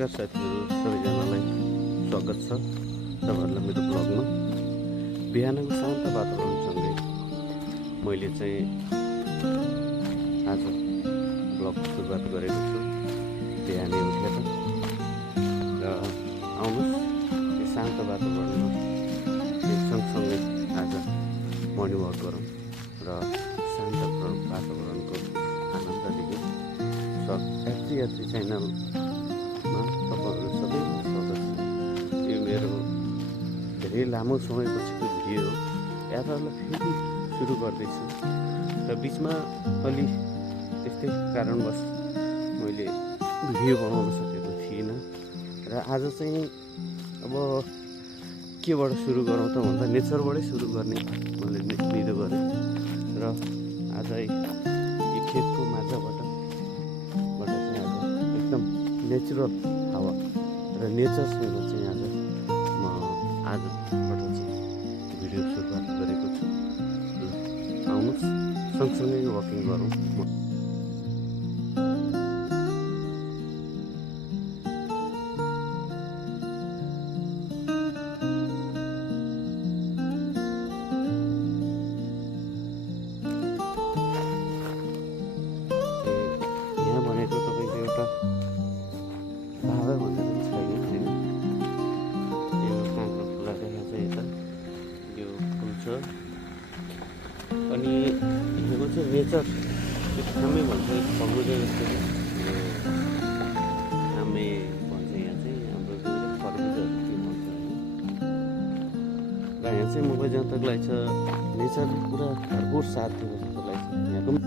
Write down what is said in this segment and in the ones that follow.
नमस्कार साथीहरू सबैजनालाई स्वागत छ तपाईँहरूलाई मेरो ब्लगमा। बिहानको शान्त वातावरणसँगै मैले चाहिँ आज ब्लग सुरुवात गरेको छु बिहानै उठेर। र आउनुहोस् यो शान्त वातावरणमा सँगसँगै आज मर्निङ वाक गरौँ र शान्त वातावरणको आनन्द लिगौँ। यात्री च्यानलमा तपाईँहरू सबैलाई स्वागत छ। यो मेरो धेरै लामो समयपछिको भिडियो हो। यात्रालाई फेरि सुरु गर्दैछु र बिचमा अलि त्यस्तै कारणवश मैले भिडियो बनाउन सकेको थिइनँ। र आज चाहिँ अब केबाट सुरु गरौँ त भन्दा नेचरबाटै सुरु गर्ने मैले निधो गरेँ। र आज यो खेतको माझबाट एकदम नेचुरल हावा र नेचरसँग चाहिँ आज म आजबाट चाहिँ भिडियो सुरुवात गरेको छु। ल आउनुहोस् सँगसँगै वकिङ गरौँ। यहाँ भनेको तपाईँको एउटा भाँडा भन्ने पनि छैन होइन। यो काँक्रो फुला देखाएको छ यता, यो फुल छ। अनि यहाँको चाहिँ नेचर त्यो थामे भन्छ फगुजे जस्तो थामे भन्छ। यहाँ चाहिँ हाम्रो खरबुजहरू के भन्छ होइन। र यहाँ चाहिँ मलाई जहाँ तक लाग्छ नेचरले पुरा भरपुर साथ दिएको जस्तो लाग्छ यहाँको।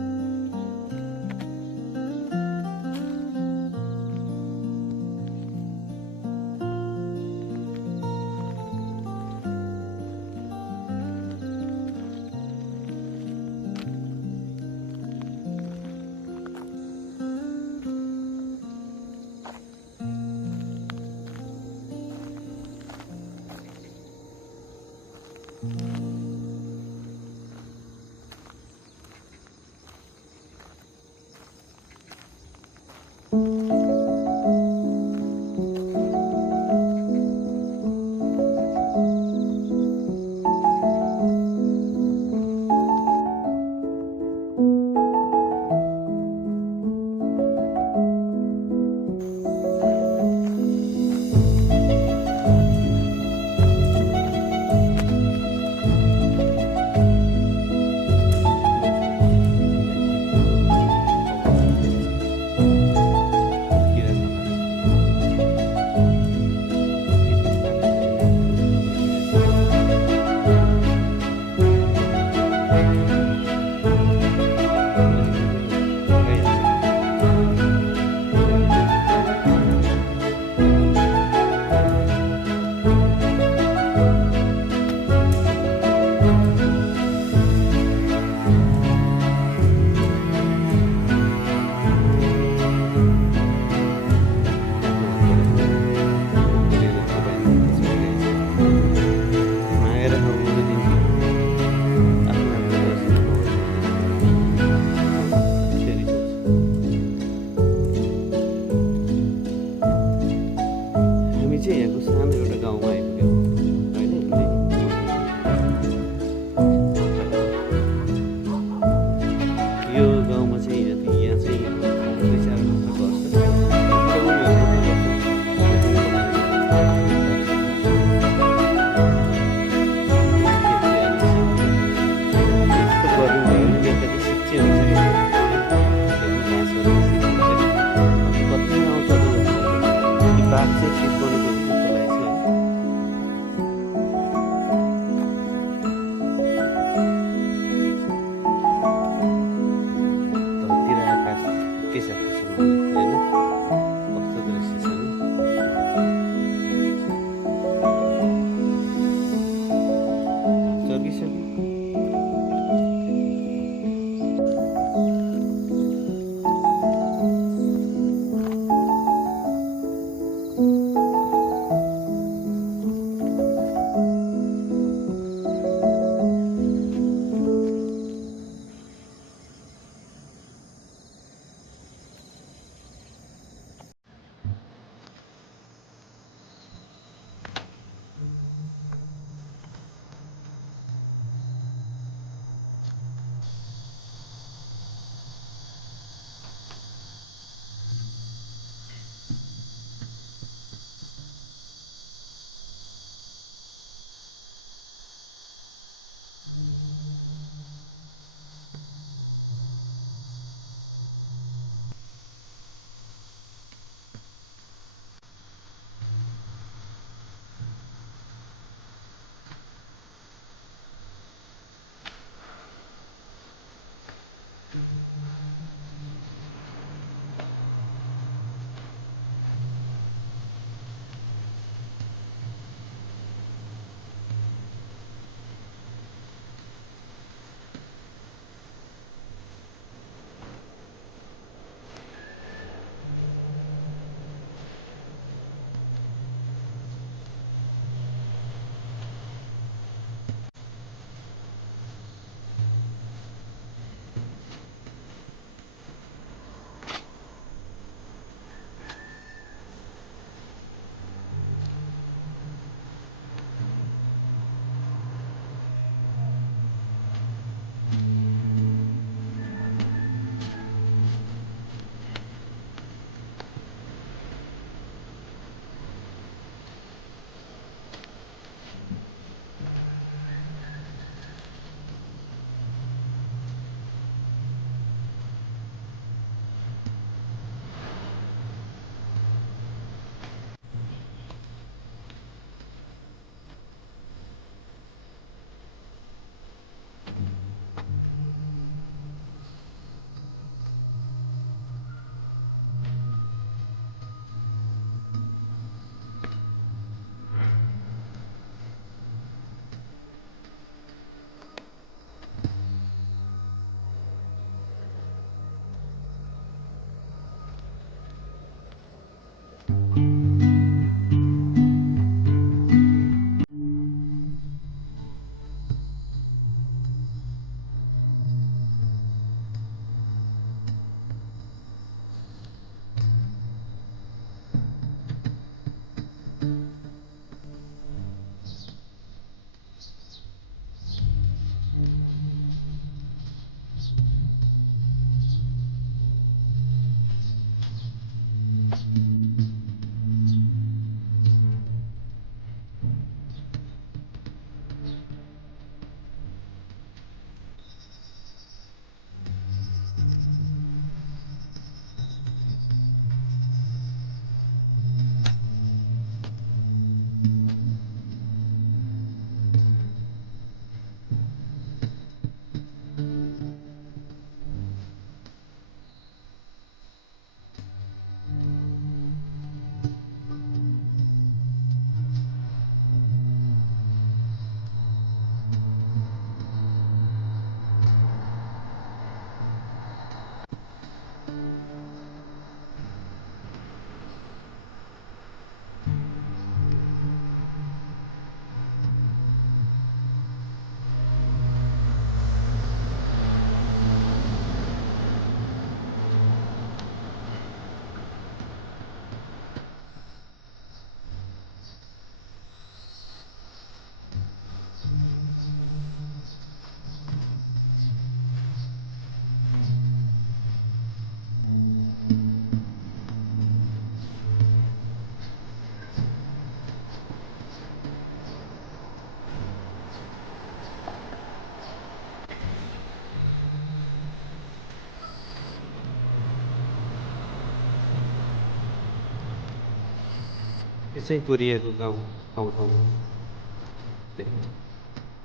चाहिँ पुरिएको गाउँ ठाउँमा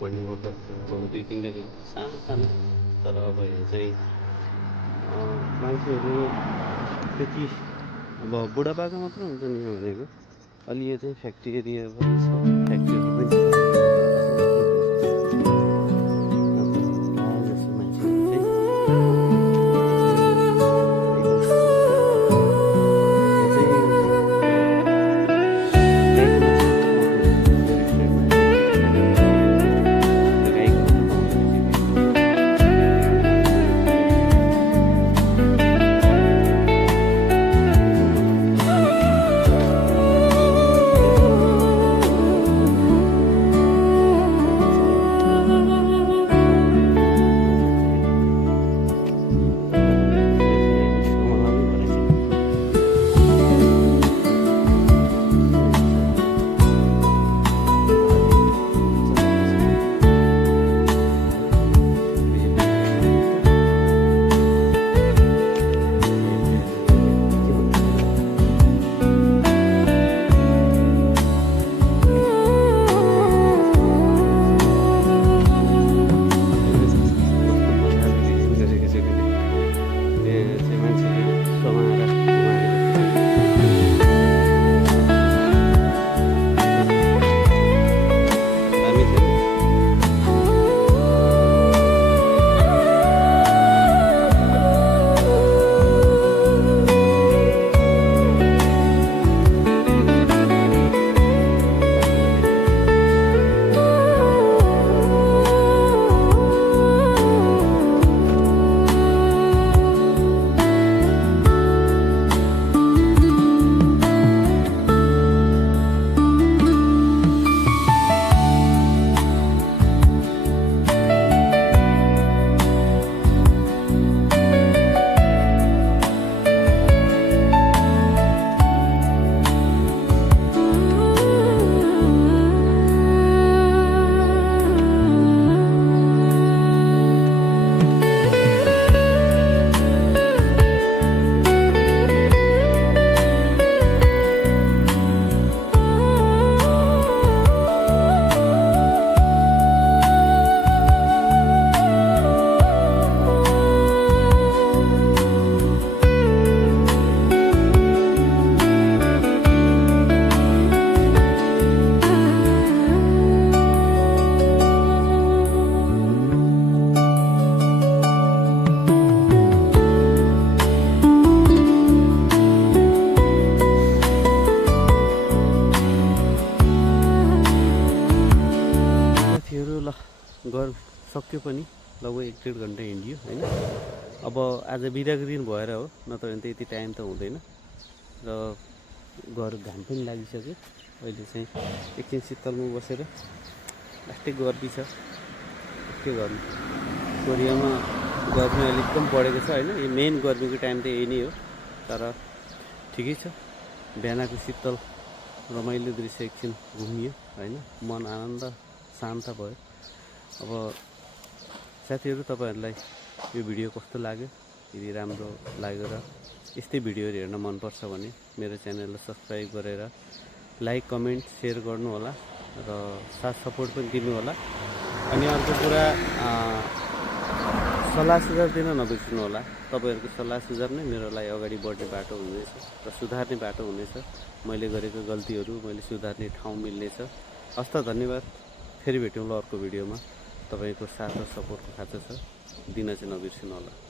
भन्नुभयो त 2-3 दिन सानो सानो तर अब यहाँ चाहिँ मान्छेहरू त्यति अब बुढापाका मात्र हुन्छ नि भनेको अलि यो चाहिँ फ्याक्ट्री एरिया पनि छ फ्याक्ट्रीहरू पनि छ घर सक्यो पनि लगभग 1-1.5 घन्टा हिँडियो हैन। अब आज बिदाको दिन भएर हो नत्र भने त्यति टाइम त हुँदैन र घर घाम पनि लागिसक्यो। अहिले चाहिँ एकछिन शीतलमा बसेर लास्टै गर्मी छ के गर्नु, कोरियामा गर्मी अलिक कम बढेको छ हैन। यो मेन गर्मीको टाइम त यही नै हो तर ठिकै छ। बिहानको शीतल रमाइलो दृश्य एकछिन घुमियो हैन, मन आनन्द शान्त भयो। अब साथीहरू तपाईहरुलाई यो भिडियो कस्तो लाग्यो, यदि राम्रो लाग्यो र यस्तै भिडियोहरु हेर्न मन पर्छ भने मेरो च्यानललाई सब्स्क्राइब गरेर लाइक कमेन्ट शेयर गर्नु होला र साथ सपोर्ट पनि दिनु होला। अनि अर्को कुरा सल्लाह सुझाव दिन नबिर्सनु होला। तपाईहरुको सल्लाह सुझाव नै मेरो लागि अगाडि बढ्ने बाटो हुनेछ र सुधार्ने बाटो हुनेछ। मैले गरेको गल्तीहरु मैले सुधार्ने ठाउँ मिल्नेछ। हस्त धन्यवाद। फेरि भेटौँला अर्को भिडियोमा। तपाईको साथ र सपोर्टको खाँचो छ, दिन चाहिँ नबिर्सनु होला।